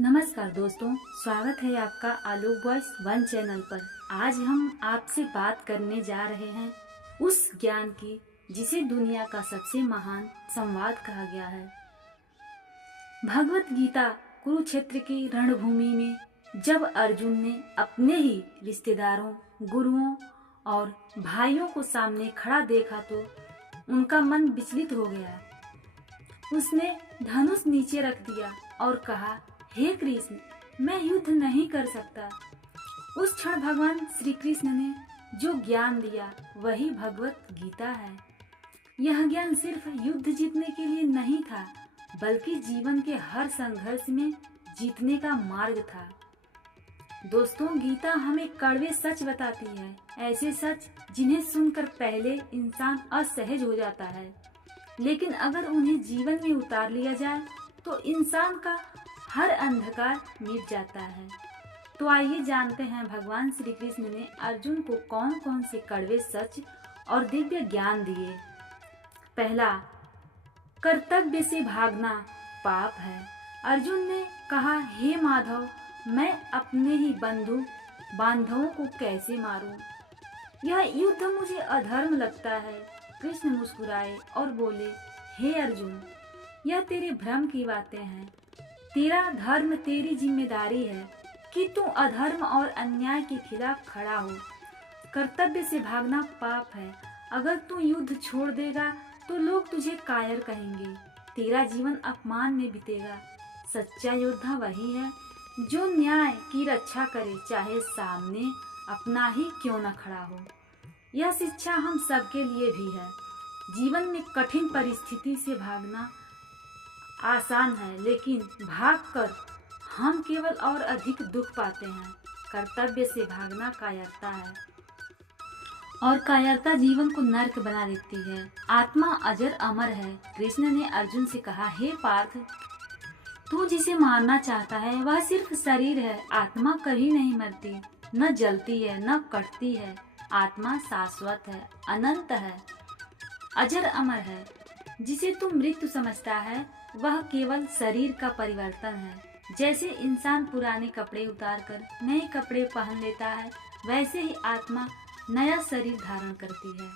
नमस्कार दोस्तों, स्वागत है आपका आलोक वॉइस वन चैनल पर। आज हम आपसे बात करने जा रहे हैं उस ज्ञान की जिसे दुनिया का सबसे महान संवाद कहा गया है। भगवत गीता कुरुक्षेत्र की रणभूमि में जब अर्जुन ने अपने ही रिश्तेदारों, गुरुओं और भाइयों को सामने खड़ा देखा तो उनका मन विचलित हो गया। उसने धनुष नीचे रख दिया और कहा, हे कृष्ण, मैं युद्ध नहीं कर सकता। उस क्षण भगवान श्री कृष्ण ने जो ज्ञान दिया वही भगवत गीता है। यह ज्ञान सिर्फ युद्ध जीतने के लिए नहीं था, बल्कि जीवन के हर संघर्ष में जीतने का मार्ग था। दोस्तों, गीता हमें कड़वे सच बताती है, ऐसे सच जिन्हें सुनकर पहले इंसान असहज हो जाता है, लेकिन अगर उन्हें जीवन में उतार लिया जाए तो इंसान का हर अंधकार मिट जाता है। तो आइए जानते हैं भगवान श्री कृष्ण ने अर्जुन को कौन कौन से कड़वे सच और दिव्य ज्ञान दिए। पहला, कर्तव्य से भागना पाप है। अर्जुन ने कहा, हे माधव, मैं अपने ही बांधवों को कैसे मारूं? यह युद्ध मुझे अधर्म लगता है। कृष्ण मुस्कुराए और बोले, हे अर्जुन, यह तेरे भ्रम की बातें हैं। तेरा धर्म, तेरी जिम्मेदारी है कि तू अधर्म और अन्याय के खिलाफ खड़ा हो। कर्तव्य से भागना पाप है। अगर तू युद्ध छोड़ देगा तो लोग तुझे कायर कहेंगे, तेरा जीवन अपमान में बीतेगा। सच्चा योद्धा वही है जो न्याय की रक्षा करे, चाहे सामने अपना ही क्यों न खड़ा हो। यह शिक्षा हम सबके लिए भी है। जीवन में कठिन परिस्थिति से भागना आसान है, लेकिन भागकर हम केवल और अधिक दुख पाते हैं। कर्तव्य से भागना कायरता है और कायरता जीवन को नर्क बना देती है। आत्मा अजर अमर है। कृष्ण ने अर्जुन से कहा, हे पार्थ, तू जिसे मारना चाहता है वह सिर्फ शरीर है। आत्मा कभी नहीं मरती, न जलती है, न कटती है। आत्मा शाश्वत है, अनंत है, अजर अमर है। जिसे तू मृत्यु समझता है वह केवल शरीर का परिवर्तन है। जैसे इंसान पुराने कपड़े उतारकर नए कपड़े पहन लेता है, वैसे ही आत्मा नया शरीर धारण करती है।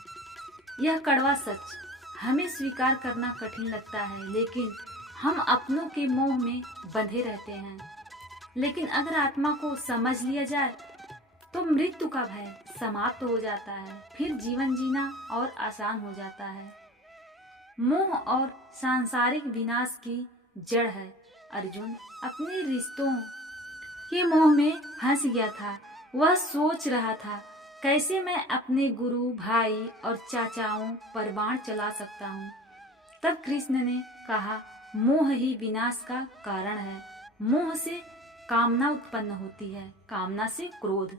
यह कड़वा सच हमें स्वीकार करना कठिन लगता है, लेकिन हम अपनों के मोह में बंधे रहते हैं। लेकिन अगर आत्मा को समझ लिया जाए तो मृत्यु का भय समाप्त हो जाता है, फिर जीवन जीना और आसान हो जाता है। मोह और सांसारिक विनाश की जड़ है। अर्जुन अपने रिश्तों के मोह में फंस गया था। वह सोच रहा था, कैसे मैं अपने गुरु, भाई और चाचाओं पर बाण चला सकता हूँ। तब कृष्ण ने कहा, मोह ही विनाश का कारण है। मोह से कामना उत्पन्न होती है, कामना से क्रोध,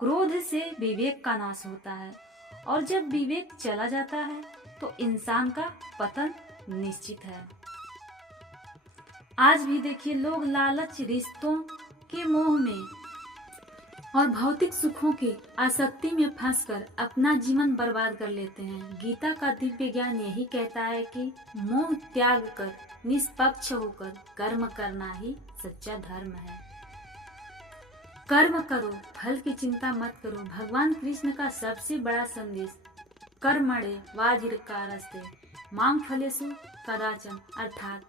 क्रोध से विवेक का नाश होता है, और जब विवेक चला जाता है तो इंसान का पतन निश्चित है। आज भी देखिए, लोग लालच, रिश्तों के मोह में और भौतिक सुखों की आसक्ति में फंसकर अपना जीवन बर्बाद कर लेते हैं। गीता का दिव्य ज्ञान यही कहता है कि मोह त्याग कर निष्पक्ष होकर कर्म करना ही सच्चा धर्म है। कर्म करो, फल की चिंता मत करो। भगवान कृष्ण का सबसे बड़ा संदेश कर्मणे वाधिकारस्ते मां फलेषु कदाचन, अर्थात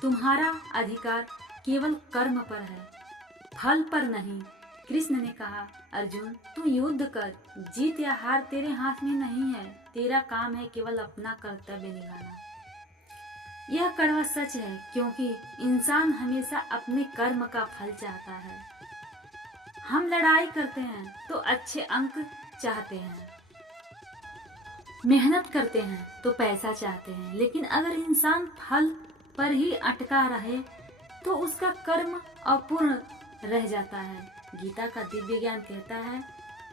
तुम्हारा अधिकार केवल कर्म पर है, फल पर नहीं। कृष्ण ने कहा, अर्जुन, तू युद्ध कर, जीत या हार तेरे हाथ में नहीं है। तेरा काम है केवल अपना कर्तव्य निभाना। यह कड़वा सच है, क्योंकि इंसान हमेशा अपने कर्म का फल चाहता है। हम लड़ाई करते हैं तो अच्छे अंक चाहते हैं, मेहनत करते हैं तो पैसा चाहते हैं, लेकिन अगर इंसान फल पर ही अटका रहे तो उसका कर्म अपूर्ण रह जाता है। गीता का दिव्य ज्ञान कहता है,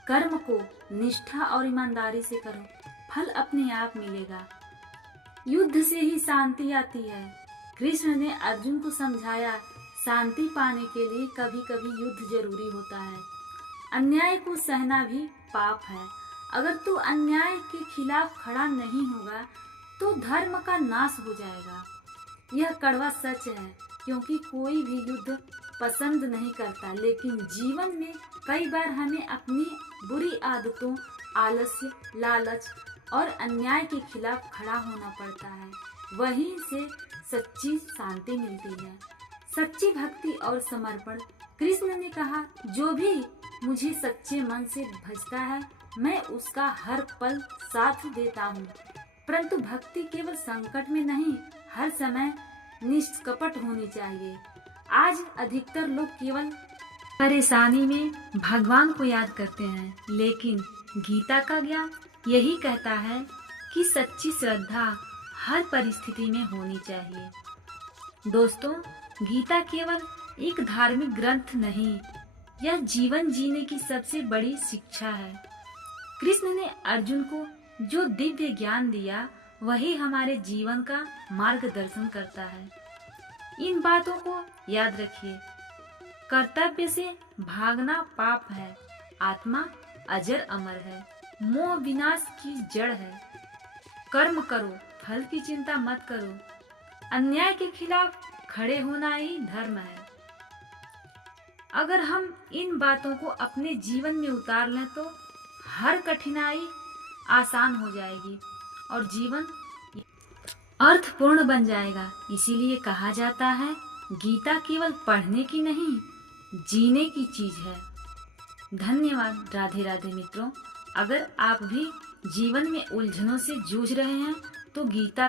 कर्म को निष्ठा और ईमानदारी से करो, फल अपने आप मिलेगा। युद्ध से ही शांति आती है। कृष्ण ने अर्जुन को समझाया, शांति पाने के लिए कभी कभी युद्ध जरूरी होता है। अन्याय को सहना भी पाप है। अगर तू अन्याय के खिलाफ खड़ा नहीं होगा तो धर्म का नाश हो जाएगा। यह कड़वा सच है। क्योंकि कोई भी युद्ध पसंद नहीं करता, लेकिन जीवन में कई बार हमें अपनी बुरी आदतों, आलस्य, लालच और अन्याय के खिलाफ खड़ा होना पड़ता है। वहीं से सच्ची शांति मिलती है, सच्ची भक्ति और समर्पण। कृष्ण ने कहा, जो भी मुझे सच्चे मन से भजता है, मैं उसका हर पल साथ देता हूँ। परंतु भक्ति केवल संकट में नहीं, हर समय निष्कपट होनी चाहिए। आज अधिकतर लोग केवल परेशानी में भगवान को याद करते हैं, लेकिन गीता का ज्ञान यही कहता है कि सच्ची श्रद्धा हर परिस्थिति में होनी चाहिए। दोस्तों, गीता केवल एक धार्मिक ग्रंथ नहीं, यह जीवन जीने की सबसे बड़ी शिक्षा है। कृष्ण ने अर्जुन को जो दिव्य ज्ञान दिया, वही हमारे जीवन का मार्गदर्शन करता है। इन बातों को याद रखिए। कर्तव्य से भागना पाप है, आत्मा अजर अमर है, मोह विनाश की जड़ है। कर्म करो, फल की चिंता मत करो, अन्याय के खिलाफ खड़े होना ही धर्म है। अगर हम इन बातों को अपने जीवन में उतार लें तो हर कठिनाई आसान हो जाएगी और जीवन अर्थपूर्ण बन जाएगा। इसीलिए कहा जाता है, गीता केवल पढ़ने की नहीं, जीने की चीज है। धन्यवाद। राधे राधे मित्रों। अगर आप भी जीवन में उलझनों से जूझ रहे हैं तो गीता